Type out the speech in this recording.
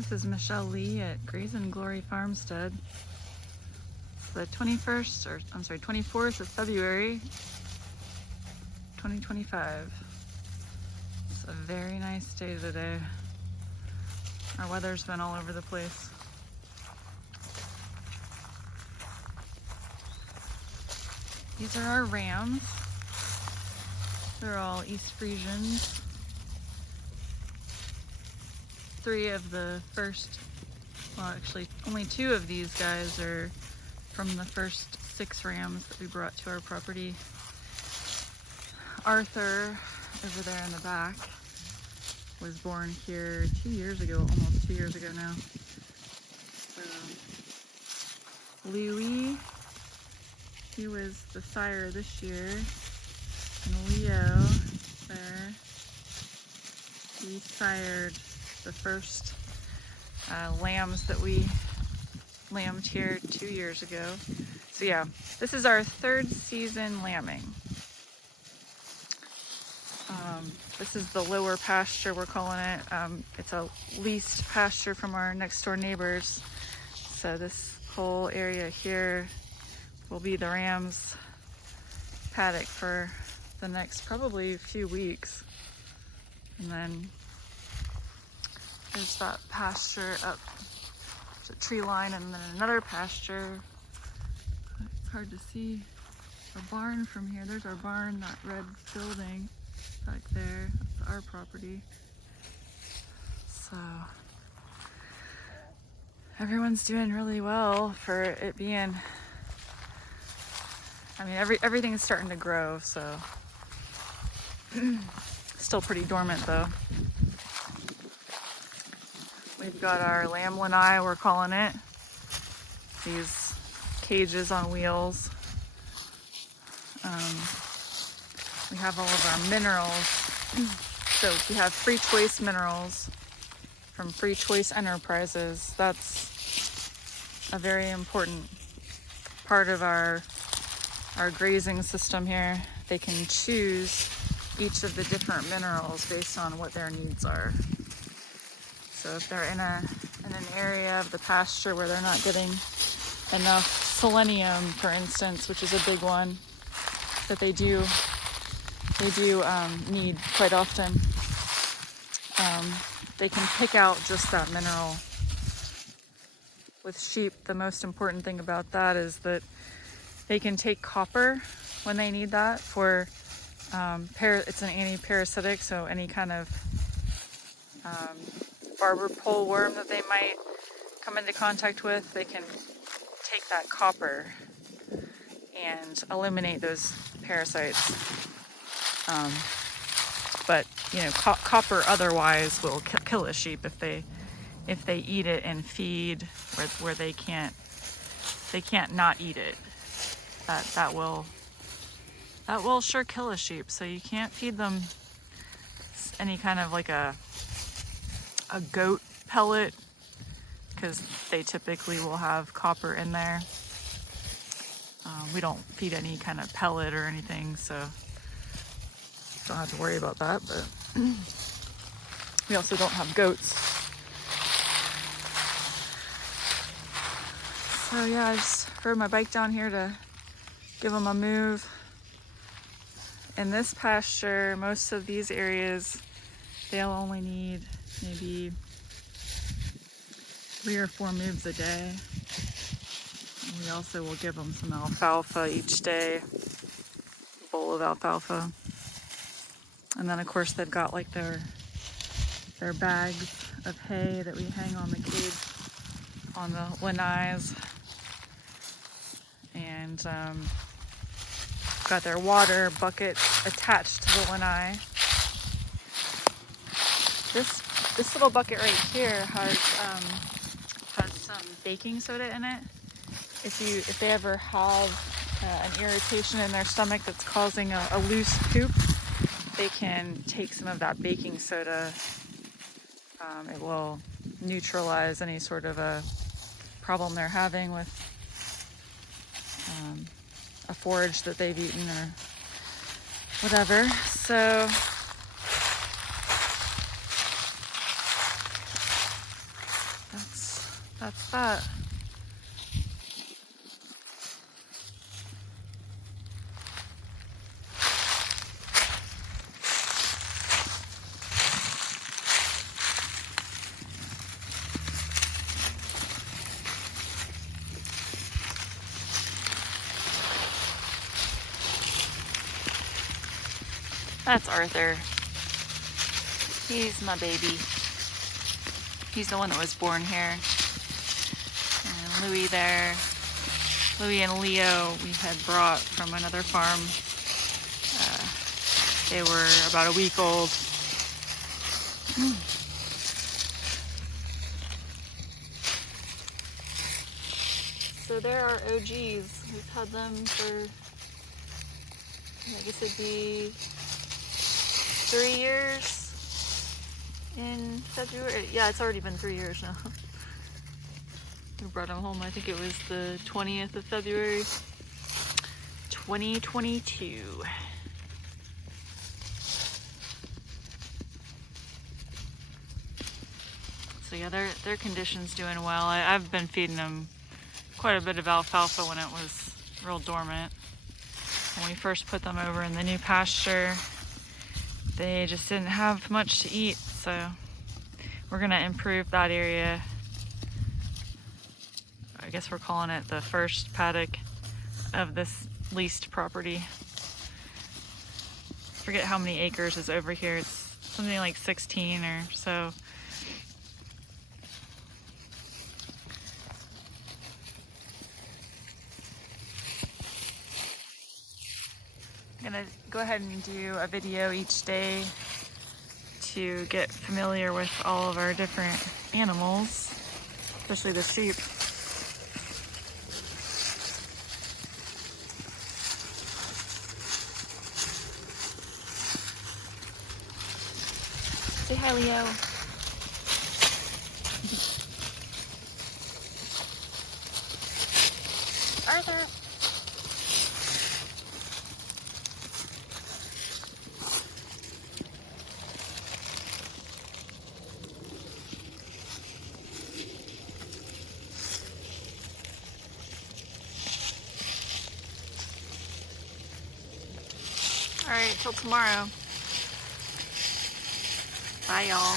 This is Michelle Lee at Grace and Glory Farmstead. It's the 24th of February, 2025. It's a very nice day today. Our weather's been all over the place. These are our rams. They're all East Frisians. 3 of the first, well actually only 2 of these guys are from the first 6 rams that we brought to our property. Arthur, over there in the back, was born here 2 years ago, almost 2 years ago now. So, Louis, he was the sire this year, and Leo, there, he sired the first lambs that we lambed here 2 years ago. So yeah, this is our 3rd season lambing. This is the lower pasture, we're calling it. It's a leased pasture from our next door neighbors. So this whole area here will be the rams' paddock for the next probably few weeks. And then there's that pasture up the tree line, and then another pasture. It's hard to see our barn from here. There's our barn, that red building back there. That's our property. So everyone's doing really well for it being, I mean, everything's starting to grow, so still pretty dormant though. We've got our lamb Lanai, we're calling it. These cages on wheels. We have all of our minerals. So we have free choice minerals from Free Choice Enterprises. That's a very important part of our grazing system here. They can choose each of the different minerals based on what their needs are. So if they're in an area of the pasture where they're not getting enough selenium, for instance, which is a big one that they do need quite often, they can pick out just that mineral. With sheep, the most important thing about that is that they can take copper when they need that for it's an anti-parasitic, so any kind of barber pole worm that they might come into contact with, they can take that copper and eliminate those parasites. But you know, copper otherwise will kill a sheep if they eat it in feed where they can't not eat it. That will sure kill a sheep. So you can't feed them any kind of like a goat pellet, because they typically will have copper in there. We don't feed any kind of pellet or anything, so don't have to worry about that. But we also don't have goats. So yeah, I just rode my bike down here to give them a move. In this pasture, most of these areas, they'll only need maybe 3 or 4 moves a day. And we also will give them some alfalfa each day, a bowl of alfalfa. And then of course they've got like their bags of hay that we hang on the cage on the lanais. And got their water buckets attached to the lanai. This little bucket right here has some baking soda in it. If they ever have an irritation in their stomach that's causing a loose poop, they can take some of that baking soda. It will neutralize any sort of a problem they're having with a forage that they've eaten or whatever. So that's that. That's Arthur. He's my baby. He's the one that was born here. And Louie there. Louie and Leo we had brought from another farm. They were about a week old. So there are OGs. We've had them for, I guess it'd be 3 years in February. Yeah, it's already been 3 years now. We brought them home, I think it was the 20th of February, 2022. So yeah, their condition's doing well. I've been feeding them quite a bit of alfalfa when it was real dormant. When we first put them over in the new pasture, they just didn't have much to eat, so we're gonna improve that area. I guess we're calling it the first paddock of this leased property. I forget how many acres is over here. It's something like 16 or so. I'm gonna go ahead and do a video each day to get familiar with all of our different animals, especially the sheep. Say hi, Leo. Arthur. All right, till tomorrow. Bye, y'all.